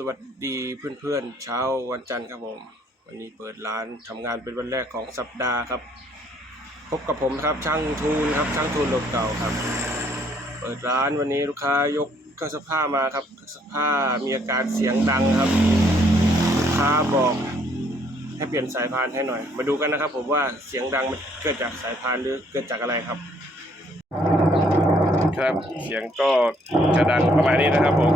สวัสดีเพื่อนๆเช้าวันจันทร์ครับผม วันนี้เปิดร้านทำงานเป็นวันแรกของสัปดาห์ครับ พบกับผมครับช่างทูนครับช่างทูนลมเก่าครับ เปิดร้านวันนี้ลูกค้ายกเครื่องซักผ้ามาครับเครื่องซักผ้ามีอาการเสียงดังครับลูกค้าบอกให้เปลี่ยนสายพานให้หน่อย มาดูกันนะครับ ผมว่าเสียงดังมันเกิดจากสายพานหรือเกิดจากอะไรครับครับเสียงก็จะดังประมาณนี้นะครับผม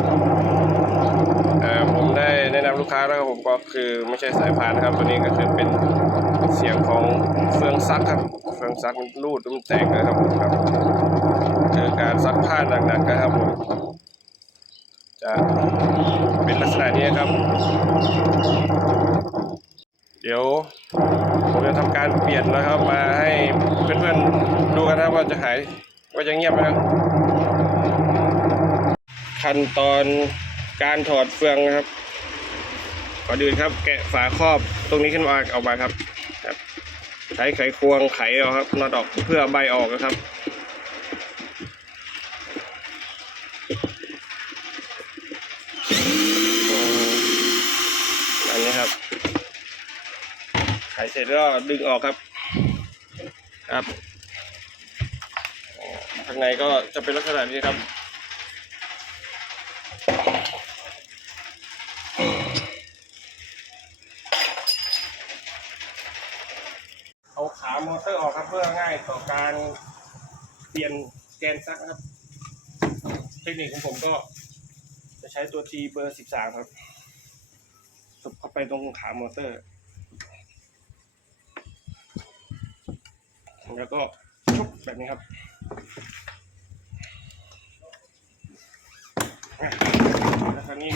ผมได้แนะนำลูกค้าแล้วครับผมก็คือไม่ใช่สายพานนะครับ ตัวนี้ก็คือเป็นเสียงของเฟืองซักครับ เฟืองซักมันรูดมันแตกนะครับผมครับคือการซักผ้าหนักๆนะครับผมจะเป็นลักษณะนี้ครับ เดี๋ยวผมจะทำการเปลี่ยนนะครับ มาให้เพื่อนๆดูกันนะว่าจะหายว่าจะเงียบไหมครับขั้นตอน การถอดเฟืองนะครับก่อนอื่นครับ แกะฝาครอบตรงนี้ขึ้นมาออกมาครับครับ ใช้ไขควงไขออกครับน็อตออกเพื่อใบออกนะครับอันนี้ครับ ไขเสร็จก็ดึงออกครับ ครับข้างในก็จะเป็นลักษณะนี้ครับ เอาขามอเตอร์ออกครับเพื่อง่ายต่อการเปลี่ยนแกนซักนะครับ เทคนิคของผมก็จะใช้ตัว T เบอร์ 13 ครับสบเข้าไปตรงขามอเตอร์ แล้วก็ชุบแบบนี้ครับอะแล้วคราวนี้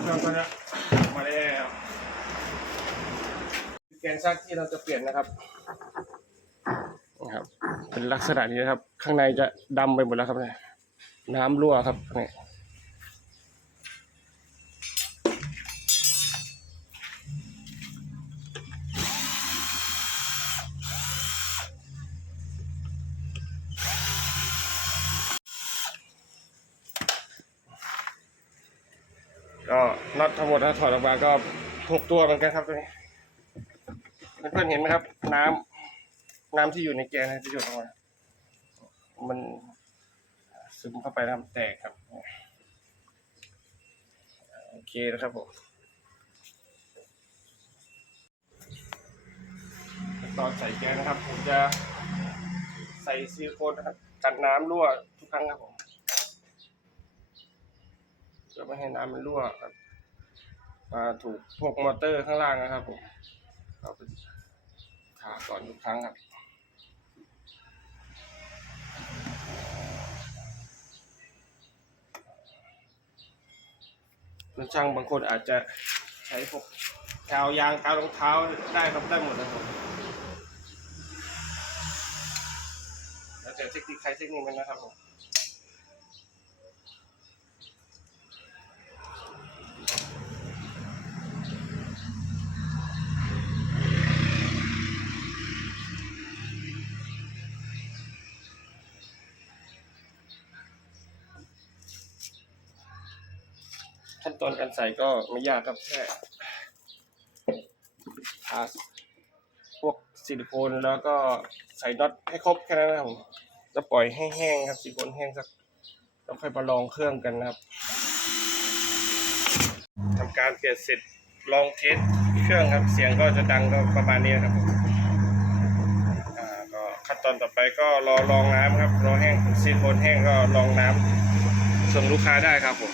เครื่องก็จะออกมาแล้ว แกนซักที่เราจะเปลี่ยนนะครับนะครับ เป็นลักษณะนี้นะครับ ข้างในจะดำไปหมดแล้วครับเนี่ยน้ำรั่วครับเนี่ยก็น็อตทั้งหมดถ้าถอดออกมาก็หกตัวเหมือนกันครับตัวนี้ เพื่อนๆเห็นไหมครับ น้ำน้ำที่อยู่ในแกนนะที่หยดออกมา มันซึมเข้าไปน้ำแตกครับ โอเคนะครับผมตอนใส่แกนนะครับ ผมจะใส่ซิลิโคนนะครับกันน้ำรั่วทุกครั้งครับผมเพื่อไม่ให้น้ำมันรั่วครับมาถูกพวกมอเตอร์ข้างล่างนะครับผม เราไปขาก่อนทุกครั้งครับแล้วช่างบางคนอาจจะใช้พวกกาวยางกาวรองเท้าได้ครับได้หมดนะครับแล้วแต่เทคนิคใครเทคนิคมันนะครับผม ตอนการใส่ก็ไม่ยากครับแค่ทาพวกซิลิโคนแล้วก็ใส่น็อตให้ครบแค่นั้นนะครับผมแล้วปล่อยให้แห้งครับซิลิโคนแห้งสักแล้วค่อยมาลองเครื่องกันนะครับทำการเปลี่ยนเสร็จลองเทสเครื่องครับเสียงก็จะดังก็ประมาณนี้ครับผมก็ขั้นตอนต่อไปก็รอลองน้ำครับรอแห้งซิลิโคนแห้งก็ลองน้ำส่งลูกค้าได้ครับผม